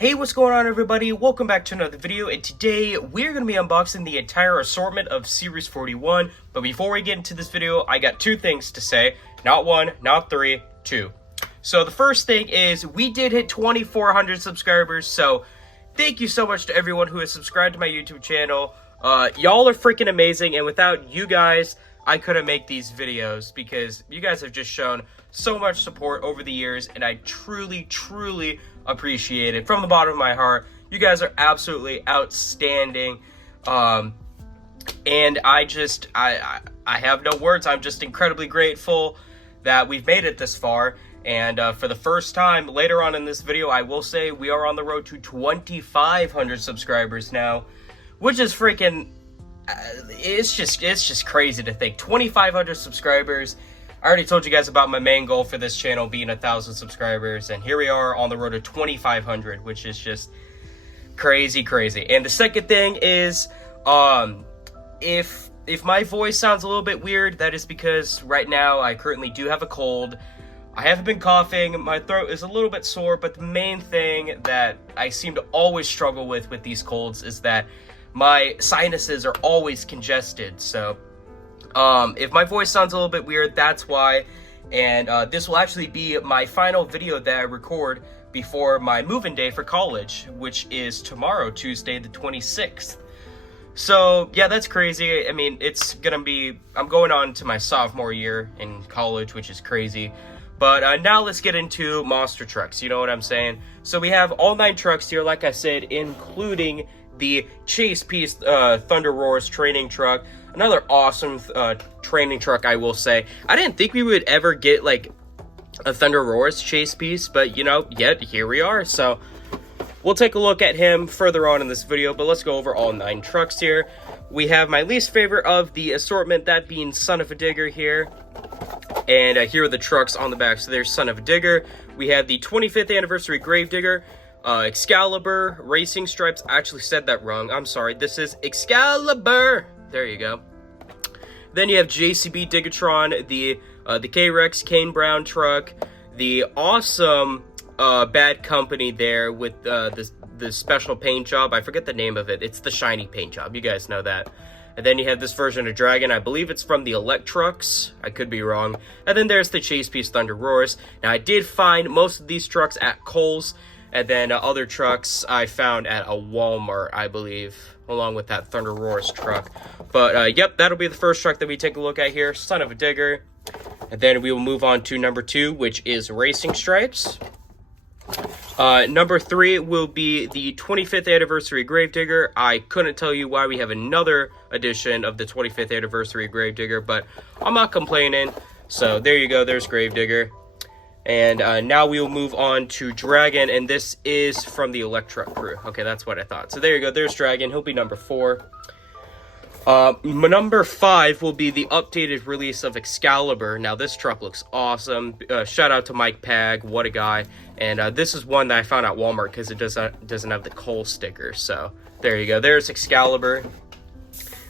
Hey, what's going on everybody? Welcome back to another video, and today we're going to be unboxing the entire assortment of Series 41. But before we get into this video, I got two things to say. Not one, not three, two. So the first thing is we did hit 2,400 subscribers, so thank you so much to everyone who has subscribed to my YouTube channel. Y'all are freaking amazing, and without you guys, I couldn't make these videos because you guys have just shown so much support over the years, and I truly appreciate it from the bottom of my heart. You guys are absolutely outstanding, and I have no words. I'm just incredibly grateful that we've made it this far. And for the first time later on in this video, I will say we are on the road to 2,500 subscribers now, which is freaking it's just crazy to think. 2,500 subscribers. I already told you guys about my main goal for this channel being 1,000 subscribers, and here we are on the road to 2,500, which is just crazy. And the second thing is, if my voice sounds a little bit weird, that is because right now I currently do have a cold. I haven't been coughing, my throat is a little bit sore, but the main thing that I seem to always struggle with these colds is that my sinuses are always congested. So if my voice sounds a little bit weird, that's why. And this will actually be my final video that I record before my move-in day for college, which is tomorrow, Tuesday the 26th. So yeah, that's crazy. I mean, it's gonna be, I'm going on to my sophomore year in college, which is crazy. But now let's get into monster trucks, you know what I'm saying? So we have all 9 trucks here, like I said, including the Chase Piece Thunderous training truck. Another awesome training truck, I will say. I didn't think we would ever get like a Thunderous Chase Piece, but you know, yet here we are. So we'll take a look at him further on in this video, but let's go over all 9 trucks here. We have my least favorite of the assortment, that being Son of a Digger here. And here are the trucks on the back. So there's Son of a Digger. We have the 25th anniversary Gravedigger, Excalibur, Racing Stripes. I actually said that wrong. I'm sorry. This is Excalibur. There you go. Then you have JCB Digatron, the K-Rex Kane Brown truck, the awesome Bad Company there with the special paint job. I forget the name of it. It's the shiny paint job. You guys know that. And then you have this version of Dragon. I believe it's from the Electrox. I could be wrong. And then there's the Chase Piece Thunderous. Now, I did find most of these trucks at Kohl's. And then other trucks I found at a Walmart, I believe, along with that Thunderous truck. But, yep, that'll be the first truck that we take a look at here, Son of a Digger. And then we will move on to number 2, which is Racing Stripes. Number 3 will be the 25th anniversary Gravedigger. I couldn't tell you why we have another edition of the 25th anniversary Gravedigger, but I'm not complaining. So there you go, there's Gravedigger. And now we will move on to Dragon, and this is from the Electrox crew. Okay, that's what I thought. So there you go, there's Dragon. He'll be number 4. Number 5 will be the updated release of Excalibur. Now, this truck looks awesome. Shout out to Mike Pag, what a guy. And this is one that I found at Walmart because it doesn't have the Kohl sticker. So there you go, there's Excalibur.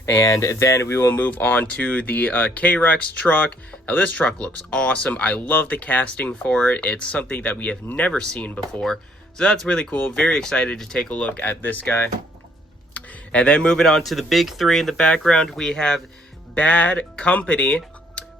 And then we will move on to the K-Rex truck. Now, this truck looks awesome. I love the casting for it. It's something that we have never seen before. So that's really cool. Very excited to take a look at this guy. And then moving on to the big 3 in the background, we have Bad Company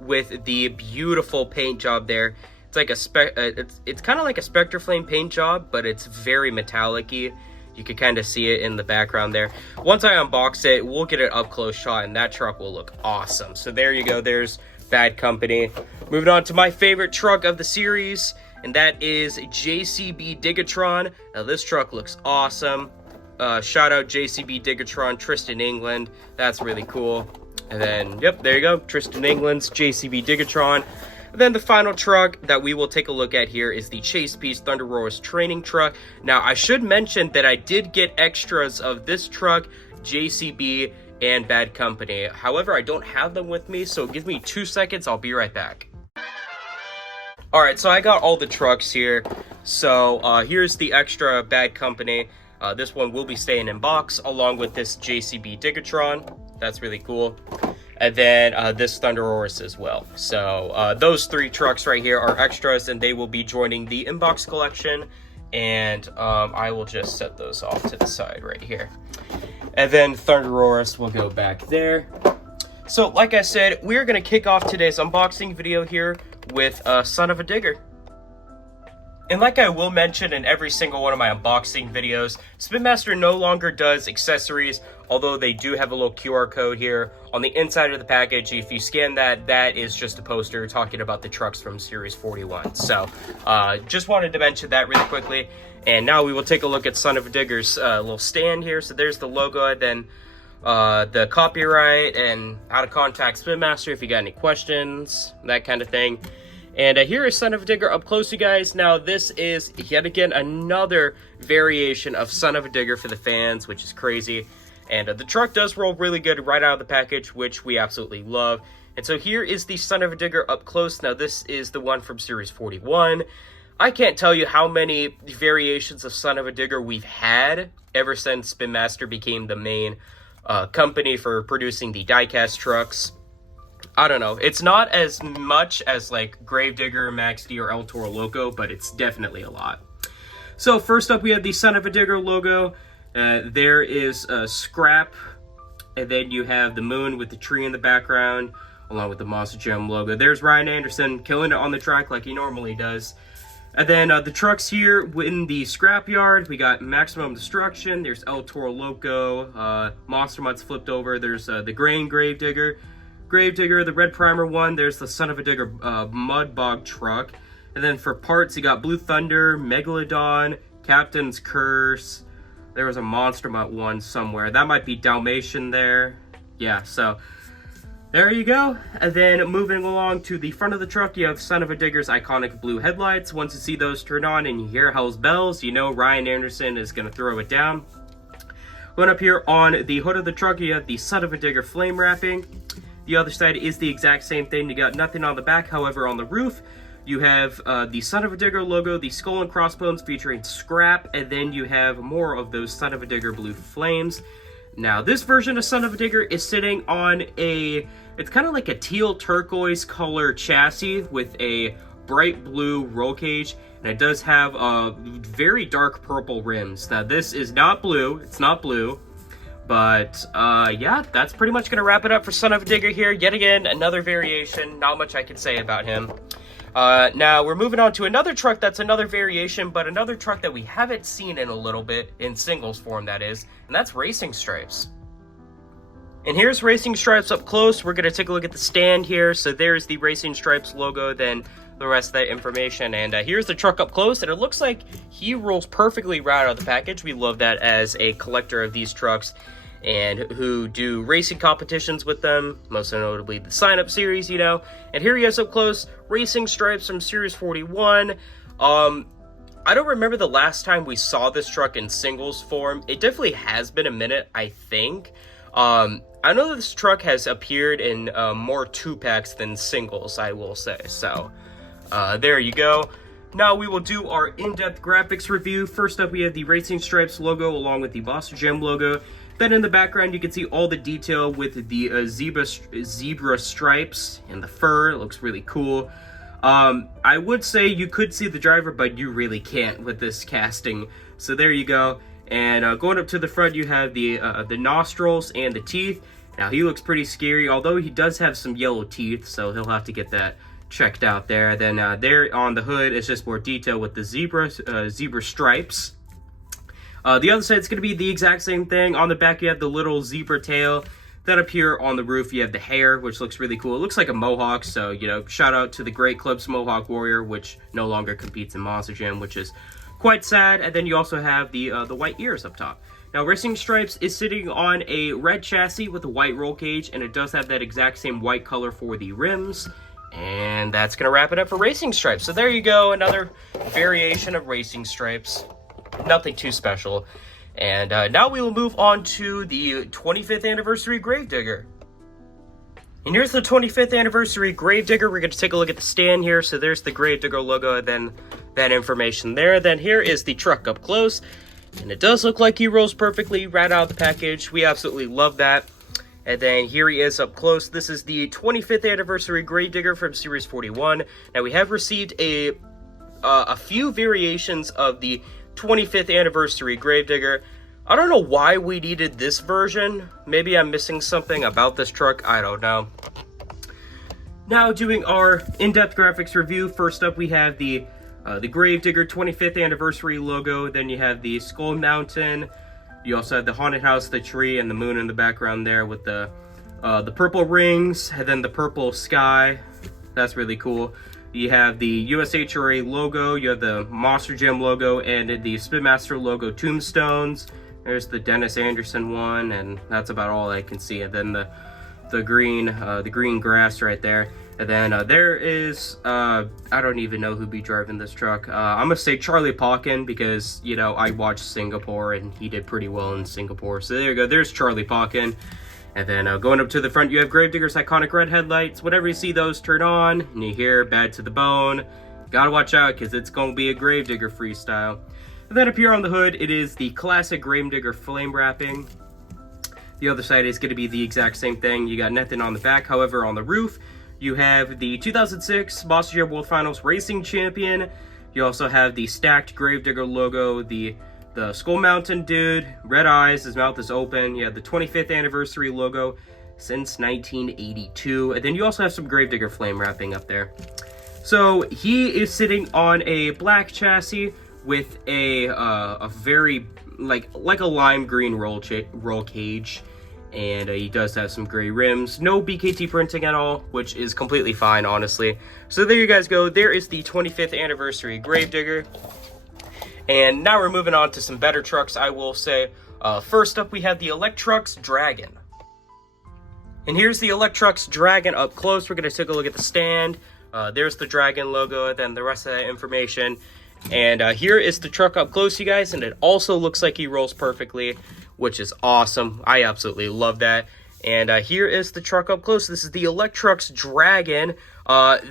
with the beautiful paint job there. It's like it's kind of like a Spectre Flame paint job, but it's very metallic-y. You can kind of see it in the background there. Once I unbox it, we'll get an up-close shot, and that truck will look awesome. So there you go. There's Bad Company. Moving on to my favorite truck of the series, and that is JCB Digatron. Now, this truck looks awesome. Shout out JCB Digatron, Tristan, England. That's really cool. And then, yep, there you go. Tristan, England's JCB Digatron. And then the final truck that we will take a look at here is the Chase Piece Thunderous training truck. Now, I should mention that I did get extras of this truck, JCB, and Bad Company. However, I don't have them with me, so give me 2 seconds. I'll be right back. Alright, so I got all the trucks here. So, here's the extra Bad Company. This one will be staying in box along with this JCB Digatron. That's really cool. And then this Thunderous as well. So those 3 trucks right here are extras, and they will be joining the inbox collection. And I will just set those off to the side right here. And then Thunderous will go back there. So, like I said, we're going to kick off today's unboxing video here with Son of a Digger. And like I will mention in every single one of my unboxing videos, Spin Master no longer does accessories, although they do have a little QR code here on the inside of the package. If you scan that, that is just a poster talking about the trucks from Series 41. So, just wanted to mention that really quickly. And now we will take a look at Son of a Digger's little stand here. So there's the logo, and then the copyright and how to contact Spin Master if you got any questions, that kind of thing. And here is Son of a Digger up close, you guys. Now, this is, yet again, another variation of Son of a Digger for the fans, which is crazy. And the truck does roll really good right out of the package, which we absolutely love. And so here is the Son of a Digger up close. Now, this is the one from Series 41. I can't tell you how many variations of Son of a Digger we've had ever since Spin Master became the main company for producing the diecast trucks. I don't know. It's not as much as like Gravedigger, Max D, or El Toro Loco, but it's definitely a lot. So first up, we have the Son of a Digger logo. There is Scrap, and then you have the moon with the tree in the background, along with the Monster Jam logo. There's Ryan Anderson killing it on the track like he normally does. And then the trucks here in the scrapyard, we got Maximum Destruction. There's El Toro Loco, Monster Mutt's flipped over. There's the Grain Gravedigger, the Red Primer one. There's the Son of a Digger Mud Bog truck. And then for parts, you got Blue Thunder, Megalodon, Captain's Curse. There was a Monster Mutt one somewhere. That might be Dalmatian there. Yeah, so there you go. And then moving along to the front of the truck, you have Son of a Digger's iconic blue headlights. Once you see those turn on and you hear Hell's Bells, you know Ryan Anderson is going to throw it down. Going up here on the hood of the truck, you have the Son of a Digger flame wrapping. The other side is the exact same thing. You got nothing on the back. However, on the roof, you have the Son of a Digger logo, the skull and crossbones featuring Scrap, and then you have more of those Son of a Digger blue flames. Now, this version of Son of a Digger is sitting on it's kind of like a teal turquoise color chassis with a bright blue roll cage, and it does have very dark purple rims. Now, this is not blue. It's not blue. But, yeah, that's pretty much going to wrap it up for Son of a Digger here. Yet again, another variation. Not much I can say about him. Now, we're moving on to another truck that's another variation, but another truck that we haven't seen in a little bit, in singles form, that is, and that's Racing Stripes. And here's Racing Stripes up close. We're going to take a look at the stand here. So there's the Racing Stripes logo, then the rest of that information. And here's the truck up close, and it looks like he rolls perfectly right out of the package. We love that as a collector of these trucks and who do racing competitions with them, most notably the sign-up series, you know. And here he is up close, Racing Stripes from Series 41. I don't remember the last time we saw this truck in singles form. It definitely has been a minute, I think. I know that this truck has appeared in more 2-packs than singles, I will say. So, there you go. Now we will do our in-depth graphics review. First up, we have the Racing Stripes logo along with the Monster Jam logo. Then in the background, you can see all the detail with the zebra stripes and the fur. It looks really cool. I would say you could see the driver, but you really can't with this casting. So there you go. And going up to the front, you have the nostrils and the teeth. Now, he looks pretty scary, although he does have some yellow teeth, so he'll have to get that checked out there. Then there on the hood, it's just more detail with the zebra stripes. The other side is going to be the exact same thing. On the back, you have the little zebra tail. Then up here on the roof, you have the hair, which looks really cool. It looks like a mohawk, so, you know, shout out to the Great Clips Mohawk Warrior, which no longer competes in Monster Jam, which is quite sad. And then you also have the white ears up top. Now, Racing Stripes is sitting on a red chassis with a white roll cage, and it does have that exact same white color for the rims. And that's going to wrap it up for Racing Stripes. So there you go, another variation of Racing Stripes. Nothing too special. And now we will move on to the 25th anniversary Gravedigger. And here's the 25th anniversary Gravedigger. We're going to take a look at the stand here. So there's the Gravedigger logo, and then that information there. Then here is the truck up close. And it does look like he rolls perfectly right out of the package. We absolutely love that. And then here he is up close. This is the 25th anniversary Gravedigger from Series 41. Now we have received a few variations of the 25th Anniversary Gravedigger. I don't know why we needed this version. Maybe I'm missing something about this truck. I don't know. Now doing our in-depth graphics review. First up we have the Gravedigger 25th Anniversary logo. Then you have the Skull Mountain. You also have the Haunted House, the tree, and the moon in the background there with the purple rings, and then the purple sky. That's really cool. You have the USHRA logo, you have the Monster Jam logo, and the Spin Master logo tombstones. There's the Dennis Anderson one, and that's about all I can see. And then the green grass right there. And then there is, I don't even know who'd be driving this truck. I'm gonna say Charlie Pauken because, you know, I watched Singapore and he did pretty well in Singapore. So there you go, there's Charlie Pauken. And then going up to the front, you have Gravedigger's iconic red headlights. Whenever you see those turn on and you hear Bad to the Bone, gotta watch out because it's gonna be a Gravedigger freestyle. And then up here on the hood, it is the classic Gravedigger flame wrapping. The other side is gonna be the exact same thing. You got nothing on the back. However, on the roof, you have the 2006 Monster Jam World Finals Racing Champion. You also have the stacked Gravedigger logo, the Skull Mountain dude, red eyes, his mouth is open. You have the 25th Anniversary logo since 1982. And then you also have some Gravedigger flame wrapping up there. So he is sitting on a black chassis with a very, like a lime green roll cage. And he does have some gray rims. No BKT printing at all, which is completely fine, honestly. So there you guys go. There is the 25th Anniversary Gravedigger. And now we're moving on to some better trucks, I will say. First up, we have the Electrox Dragon. And here's the Electrox Dragon up close. We're going to take a look at the stand. There's the Dragon logo, and then the rest of that information. And here is the truck up close, you guys. And it also looks like he rolls perfectly, which is awesome. I absolutely love that. And here is the truck up close. This is the Electrox Dragon.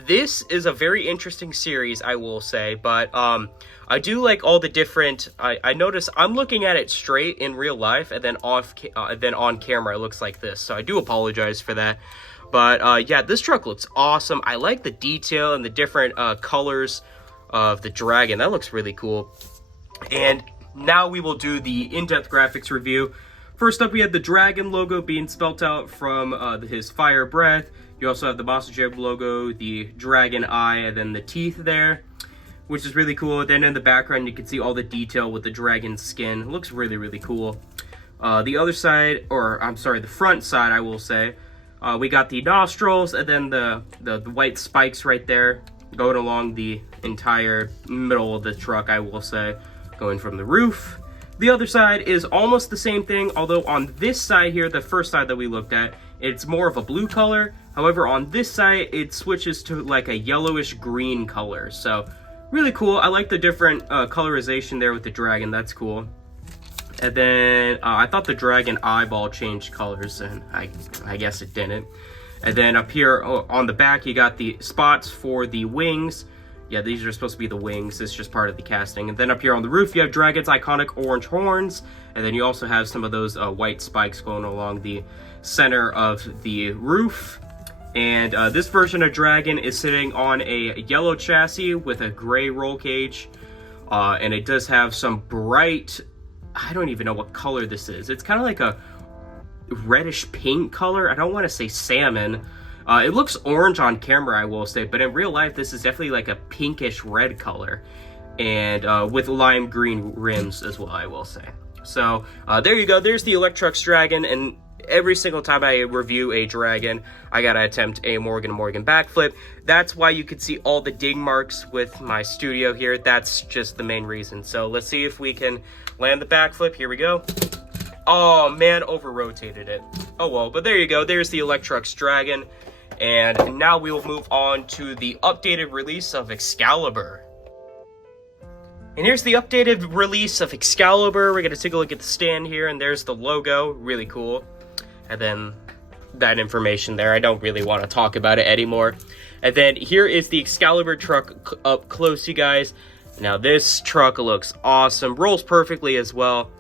This is a very interesting series, I will say. But I do like all the different... I notice I'm looking at it straight in real life, and then on camera it looks like this. So I do apologize for that. But yeah, this truck looks awesome. I like the detail and the different colors of the Dragon. That looks really cool. And now we will do the in-depth graphics review. First up, we have the Dragon logo being spelt out from his fire breath. You also have the Monster Jam logo, the Dragon eye, and then the teeth there, which is really cool. Then in the background, you can see all the detail with the dragon skin. It looks really, really cool. The other side, or I'm sorry, the front side, I will say, we got the nostrils, and then the white spikes right there going along the entire middle of the truck, I will say, going from the roof. The other side is almost the same thing, although on this side here, the first side that we looked at, it's more of a blue color. However, on this side, it switches to like a yellowish green color. So, really cool. I like the different colorization there with the dragon. That's cool. And then, I thought the dragon eyeball changed colors, and I guess it didn't. And then up here on the back, you got the spots for the wings. Yeah, these are supposed to be the wings. It's just part of the casting. And then up here on the roof, you have Dragon's iconic orange horns. And then you also have some of those white spikes going along the center of the roof. And this version of Dragon is sitting on a yellow chassis with a gray roll cage. And it does have some bright, I don't even know what color this is. It's kind of like a reddish pink color. I don't want to say salmon. It looks orange on camera, I will say, but in real life, this is definitely like a pinkish red color, and with lime green rims as well, I will say. So there you go. There's the Electrox Dragon, and every single time I review a Dragon, I gotta attempt a Morgan backflip. That's why you could see all the ding marks with my studio here. That's just the main reason. So let's see if we can land the backflip. Here we go. Oh man, over-rotated it. Oh well, but there you go. There's the Electrox Dragon. And now we will move on to the updated release of Excalibur. And here's the updated release of Excalibur. We're going to take a look at the stand here, and there's the logo. Really cool. And then that information there. I don't really want to talk about it anymore. And then here is the Excalibur truck up close, you guys. Now this truck looks awesome. Rolls perfectly as well.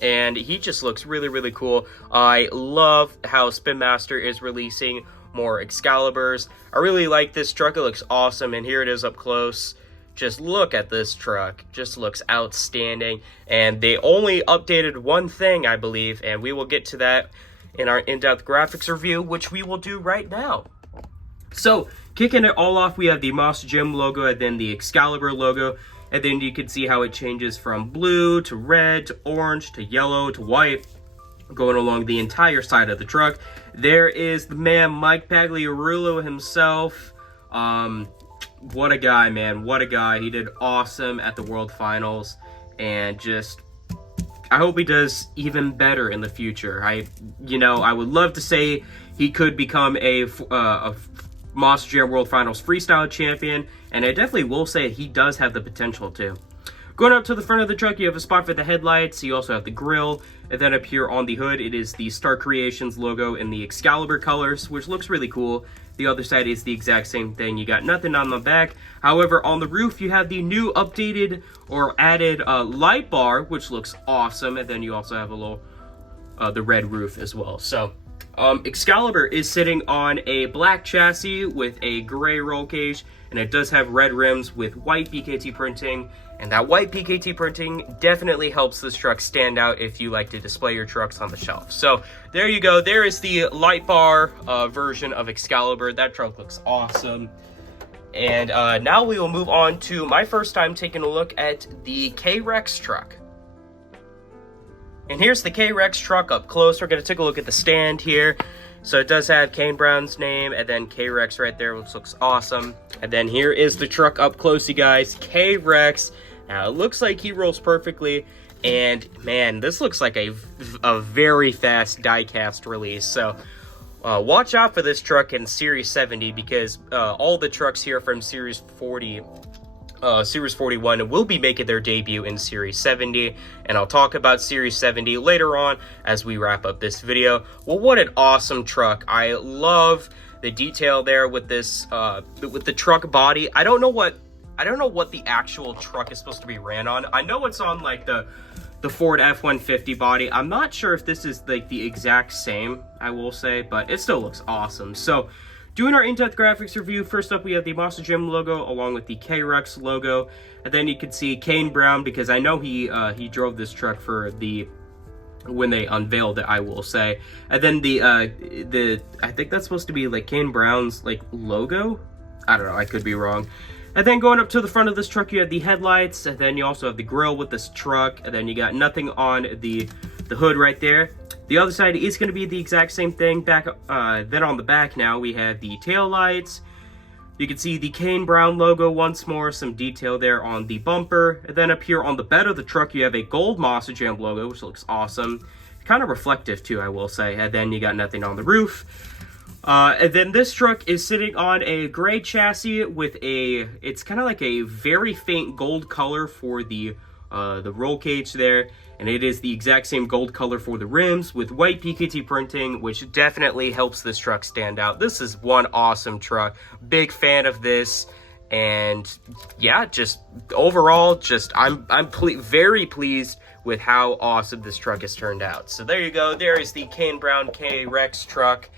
And he just looks really, really cool. I love how Spin Master is releasing more Excaliburs. I really like this truck. It looks awesome. And here it is up close. just look at this truck. Just looks outstanding. And they only updated one thing, I believe, and we will get to that in our in-depth graphics review, which we will do right now. So, kicking it all off, we have the Moss Gym logo and then the Excalibur logo. And then you can see how it changes from blue to red to orange to yellow to white, going along the entire side of the truck. There is the man, Mike Pagliarulo himself. What a guy, man. What a guy. He did awesome at the World Finals. And just, I hope he does even better in the future. I would love to say he could become a Moss Jam World Finals Freestyle champion. And I definitely will say he does have the potential to. Going up to the front of the truck, you have a spot for the headlights. You also have the grille. And then up here on the hood, it is the Star Creations logo in the Excalibur colors, which looks really cool. The other side is the exact same thing. You got nothing on the back. However, on the roof, you have the new updated or added light bar, which looks awesome. And then you also have a little, the red roof as well. So, Excalibur is sitting on a black chassis with a gray roll cage. And it does have red rims with white PKT printing. And that white PKT printing definitely helps this truck stand out if you like to display your trucks on the shelf. So there you go. There is the light bar version of Excalibur. That truck looks awesome. And now we will move on to my first time taking a look at the K-Rex truck. And here's the K-Rex truck up close. We're going to take a look at the stand here. So it does have Kane Brown's name and then K-Rex right there, which looks awesome. And then here is the truck up close, you guys. K-Rex. Now, it looks like he rolls perfectly. And, man, this looks like a very fast die-cast release. So, watch out for this truck in Series 70 because all the trucks here from Series 40... Series 41 will be making their debut in Series 70, and I'll talk about Series 70 later on as we wrap up this video. Well, what an awesome truck. I love the detail there with this, with the truck body. I don't know what the actual truck is supposed to be ran on. I know it's on, like, the Ford F-150 body. I'm not sure if this is, like, the exact same, I will say, but it still looks awesome. So, doing our in-depth graphics review, first up we have the Monster Gym logo along with the K-Rex logo. And then you can see Kane Brown, because I know he drove this truck for when they unveiled it, I will say. And then I think that's supposed to be like Kane Brown's like logo. I don't know, I could be wrong. And then going up to the front of this truck, you have the headlights, and then you also have the grille with this truck, and then you got nothing on the hood right there. The other side is going to be the exact same thing. Then on the back now, we have the tail lights. You can see the Kane Brown logo once more, some detail there on the bumper. And then up here on the bed of the truck, you have a gold Monster Jam logo, which looks awesome. Kind of reflective too, I will say. And then you got nothing on the roof. And then this truck is sitting on a gray chassis with it's kind of like a very faint gold color for the roll cage there. And it is the exact same gold color for the rims with white PKT printing, which definitely helps this truck stand out. This is one awesome truck. Big fan of this. And yeah, just overall, I'm very pleased with how awesome this truck has turned out. So there you go. There is the Kane Brown K-Rex truck.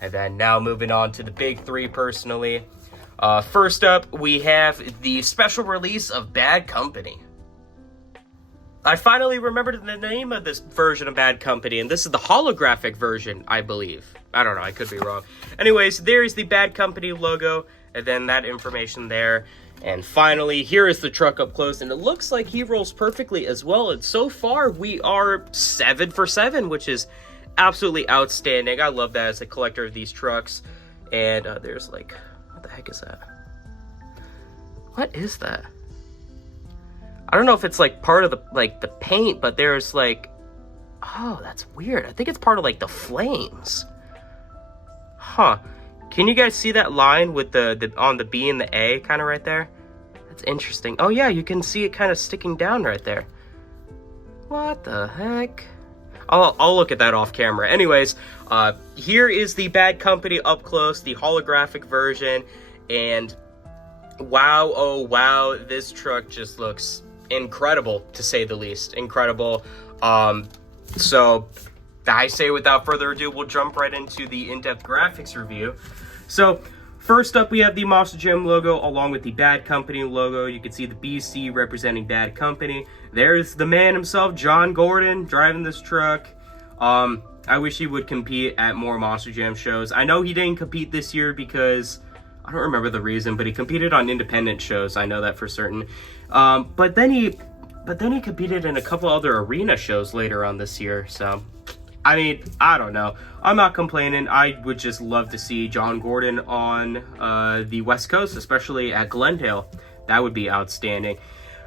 And then now moving on to the big three personally. First up, we have the special release of Bad Company. I finally remembered the name of this version of Bad Company, and this is the holographic version, I believe. I don't know, I could be wrong. Anyways, there is the Bad Company logo, and then that information there. And finally, here is the truck up close, and it looks like he rolls perfectly as well. And so far, we are 7 for 7, which is absolutely outstanding. I love that as a collector of these trucks. And there's like, what the heck is that? What is that? I don't know if it's like part of the paint, but there's like, oh, that's weird. I think it's part of like the flames. Huh. Can you guys see that line with the on the B and the A kind of right there? That's interesting. Oh yeah, you can see it kind of sticking down right there. What the heck? I'll look at that off camera. Anyways, here is the Bad Company up close, the holographic version, and wow, oh wow, this truck just looks incredible, to say the least. Incredible. So I say without further ado, we'll jump right into the in-depth graphics review. So First up, we have the Monster Jam logo along with the Bad Company logo. You can see the BC representing Bad Company. There's the man himself, John Gordon, driving this truck. I wish he would compete at more Monster Jam shows. I know he didn't compete this year because I don't remember the reason, but he competed on independent shows. I know that for certain. But then he competed in a couple other arena shows later on this year. So, I mean, I don't know. I'm not complaining. I would just love to see John Gordon on the West Coast, especially at Glendale. That would be outstanding.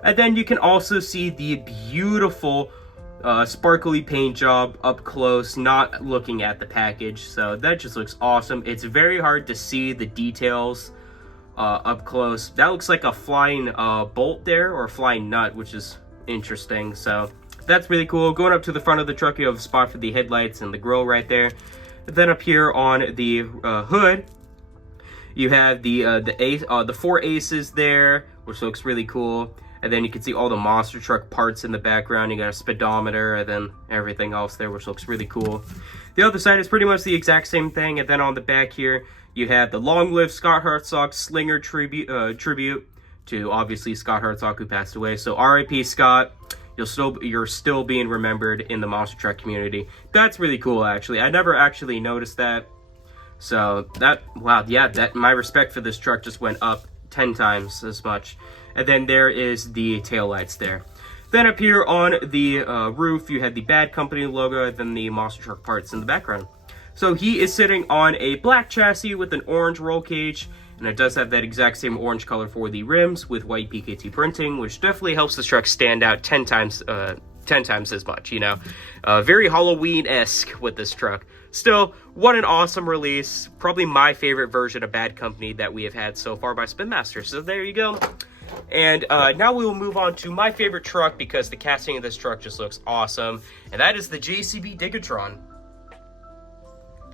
And then you can also see the beautiful sparkly paint job up close, not looking at the package. So that just looks awesome. It's very hard to see the details up close. That looks like a flying bolt there, or a flying nut, which is interesting. So that's really cool. Going up to the front of the truck, you have a spot for the headlights and the grill right there. And then up here on the hood, you have the 4 aces there, which looks really cool. And then you can see all the monster truck parts in the background. You got a speedometer and then everything else there, which looks really cool. The other side is pretty much the exact same thing. And then on the back here, you have the Long Live Scott Hartzog Slinger tribute to obviously Scott Hartzog, who passed away. So R.I.P. Scott. You're still being remembered in the monster truck community. That's really cool, actually. I never actually noticed that. So wow, yeah, my respect for this truck just went up 10 times as much. And then there is the taillights there. Then up here on the roof, you have the Bad Company logo and then the monster truck parts in the background. So he is sitting on a black chassis with an orange roll cage. And it does have that exact same orange color for the rims with white PKT printing, which definitely helps this truck stand out 10 times as much, you know. Very Halloween-esque with this truck. Still, what an awesome release. Probably my favorite version of Bad Company that we have had so far by Spin Master. So there you go. And now we will move on to my favorite truck, because the casting of this truck just looks awesome. And that is the JCB Digatron.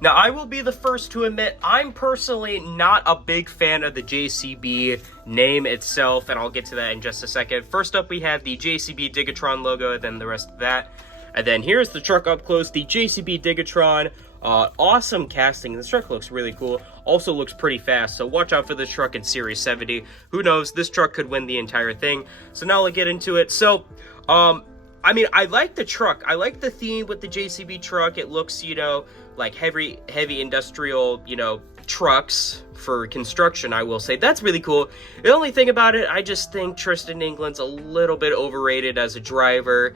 Now, I will be the first to admit, I'm personally not a big fan of the JCB name itself, and I'll get to that in just a second. First up, we have the JCB Digatron logo, and then the rest of that. And then here's the truck up close, the JCB Digatron. Awesome casting. This truck looks really cool. Also looks pretty fast, so watch out for this truck in Series 70. Who knows, this truck could win the entire thing. So now let's get into it. So, I mean, I like the truck. I like the theme with the JCB truck. It looks, you know, like heavy industrial, you know, trucks for construction, I will say. That's really cool. The only thing about it, I just think Tristan England's a little bit overrated as a driver.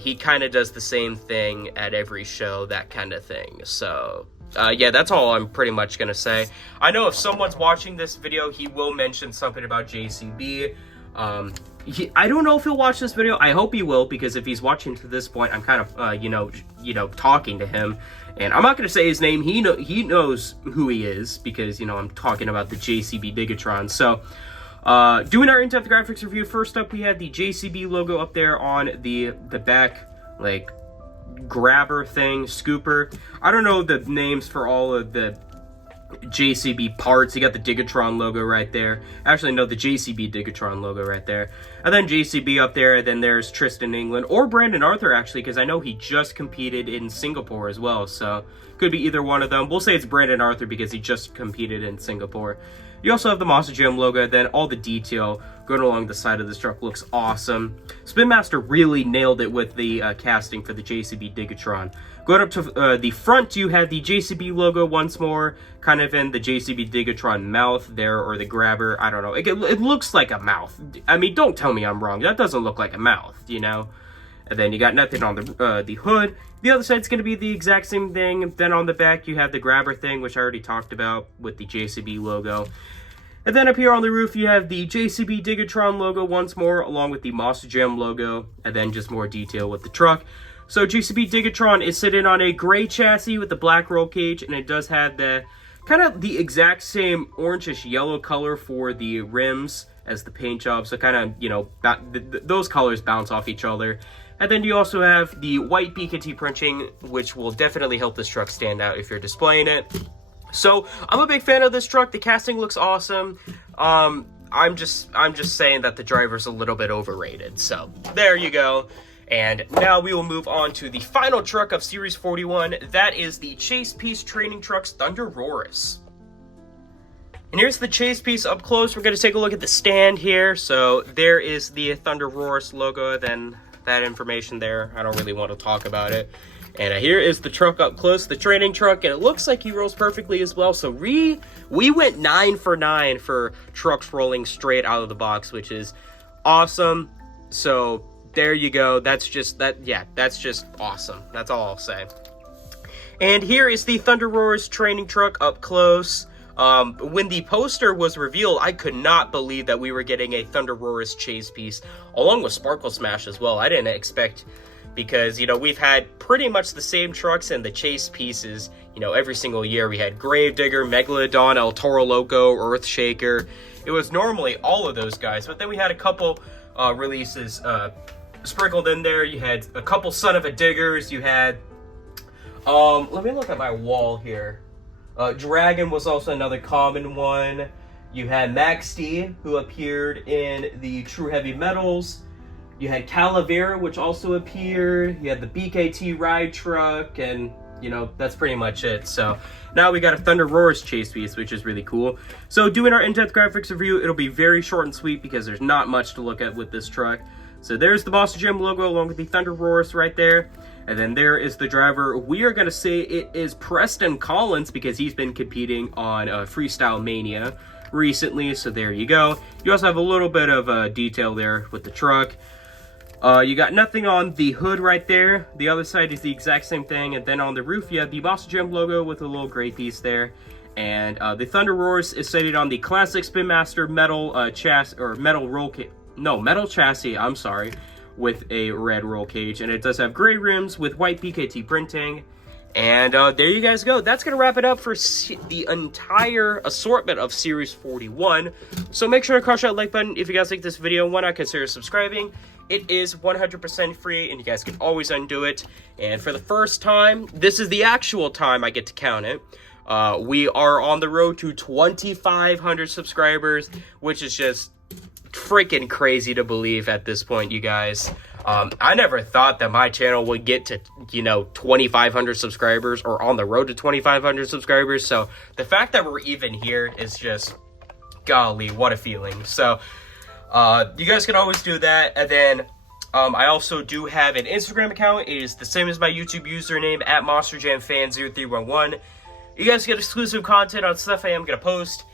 He kind of does the same thing at every show, that kind of thing. So, yeah, that's all I'm pretty much going to say. I know if someone's watching this video, he will mention something about JCB. I don't know if he'll watch this video. I hope he will, because if he's watching to this point, I'm kind of, you know, talking to him. And I'm not going to say his name. He knows who he is, because, you know, I'm talking about the JCB Digatron. So, doing our in-depth graphics review, first up, we have the JCB logo up there on the back, like, grabber thing, scooper. I don't know the names for all of the JCB parts. You got the Digatron logo right there. Actually, no, the JCB Digatron logo right there. And then JCB up there, and then there's Tristan England, or Brandon Arthur, actually, because I know he just competed in Singapore as well, so could be either one of them. We'll say it's Brandon Arthur because he just competed in Singapore. You also have the Monster Jam logo, then all the detail going along the side of this truck looks awesome. Spin Master really nailed it with the casting for the JCB Digatron. Going up to the front, you have the JCB logo once more, kind of in the JCB Digatron mouth there, or the grabber. I don't know. It looks like a mouth. I mean, don't tell me I'm wrong. That doesn't look like a mouth, you know? And then you got nothing on the hood. The other side's going to be the exact same thing. Then on the back, you have the grabber thing, which I already talked about with the JCB logo. And then up here on the roof, you have the JCB Digatron logo once more, along with the Monster Jam logo, and then just more detail with the truck. So JCB Digatron is sitting on a gray chassis with the black roll cage, and it does have the kind of the exact same orangish yellow color for the rims as the paint job. So kind of, you know, those colors bounce off each other. And then you also have the white BKT printing, which will definitely help this truck stand out if you're displaying it. So I'm a big fan of this truck. The casting looks awesome. I'm just saying that the driver's a little bit overrated. So there you go. And now we will move on to the final truck of Series 41. That is the Chase Piece Training Trucks Thunderous. And here's the chase piece up close. We're going to take a look at the stand here. So there is the Thunderous logo, then that information there. I don't really want to talk about it. And here is the truck up close, the training truck, and it looks like he rolls perfectly as well. So we went 9 for 9 for trucks rolling straight out of the box, which is awesome. So there you go. That's just awesome. That's all I'll say. And here is the Thunderous training truck up close. When the poster was revealed, I could not believe that we were getting a Thunderous chase piece, along with Sparkle Smash as well. I didn't expect, because, you know, we've had pretty much the same trucks and the chase pieces, you know, every single year. We had Gravedigger, Megalodon, El Toro Loco, Earthshaker. It was normally all of those guys, but then we had a couple releases sprinkled in there. You had a couple Son of a Diggers. You had, let me look at my wall here. Dragon was also another common one. You had Max D, who appeared in the True Heavy Metals. You had Calavera, which also appeared. You had the BKT ride truck, and, you know, that's pretty much it. So now we got a Thunderous chase piece, which is really cool. So doing our in-depth graphics review, it'll be very short and sweet because there's not much to look at with this truck. So there's the Monster Jam logo along with the Thunderous right there. And then there is the driver. We are going to say it is Preston Collins because he's been competing on Freestyle Mania recently. So there you go. You also have a little bit of detail there with the truck. You got nothing on the hood right there. The other side is the exact same thing. And then on the roof, you have the Monster Jam logo with a little gray piece there. And the Thunderous is sited on the classic Spin Master metal chassis, or metal roll cage. No, metal chassis, I'm sorry, with a red roll cage. And it does have gray rims with white PKT printing. And there you guys go. That's going to wrap it up for the entire assortment of Series 41. So make sure to crush that like button if you guys like this video. Why not consider subscribing? It is 100% free, and you guys can always undo it. And for the first time, this is the actual time I get to count it. We are on the road to 2,500 subscribers, which is just freaking crazy to believe at this point, you guys. I never thought that my channel would get to, you know, 2,500 subscribers, or on the road to 2,500 subscribers. So the fact that we're even here is just, golly, what a feeling. So you guys can always do that. And then I also do have an Instagram account. It is the same as my YouTube username, at MonsterJamFan0311. You guys get exclusive content on stuff I am going to post.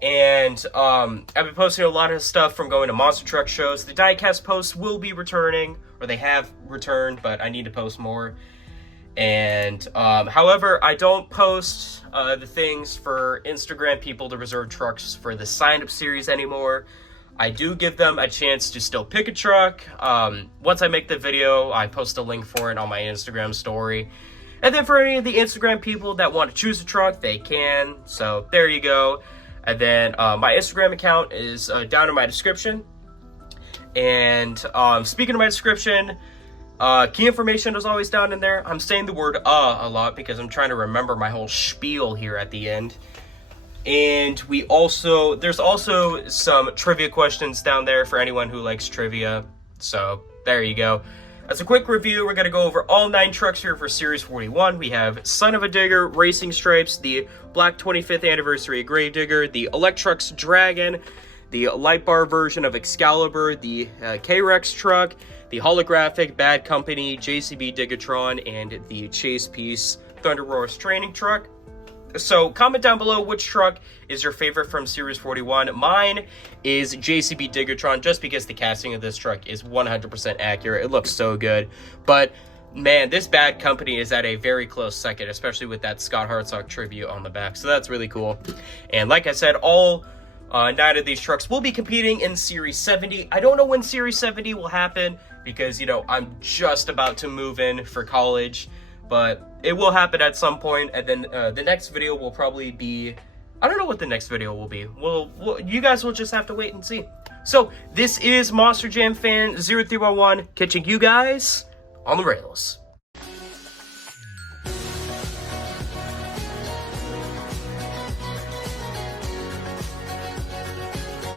And I've been posting a lot of stuff from going to monster truck shows. The diecast posts will be returning, or they have returned, but I need to post more. And however, I don't post the things for Instagram people to reserve trucks for the sign-up series anymore. I do give them a chance to still pick a truck. Once I make the video, I post a link for it on my Instagram story. And then for any of the Instagram people that want to choose a truck, they can. So there you go. And then my Instagram account is down in my description. And speaking of my description, key information is always down in there. I'm saying the word a lot because I'm trying to remember my whole spiel here at the end. And there's also some trivia questions down there for anyone who likes trivia. So there you go. As a quick review, we're going to go over all 9 trucks here for Series 41. We have Son of a Digger, Racing Stripes, the Black 25th Anniversary Gravedigger, the Electrox Dragon, the light bar version of Excalibur, the K-Rex truck, the Holographic Bad Company, JCB Digatron, and the Chase Piece Thunderous training truck. So comment down below which truck is your favorite from Series 41. Mine is JCB Digatron, just because the casting of this truck is 100% accurate. It looks so good. But man, this Bad Company is at a very close second, especially with that Scott Hartsock tribute on the back. So that's really cool. And like I said, all 9 of these trucks will be competing in Series 70. I don't know when Series 70 will happen because, you know, I'm just about to move in for college. But it will happen at some point, and then the next video will probably be, I don't know what the next video will be. You guys will just have to wait and see. So this is Monster Jam Fan 0311 catching you guys on the rails.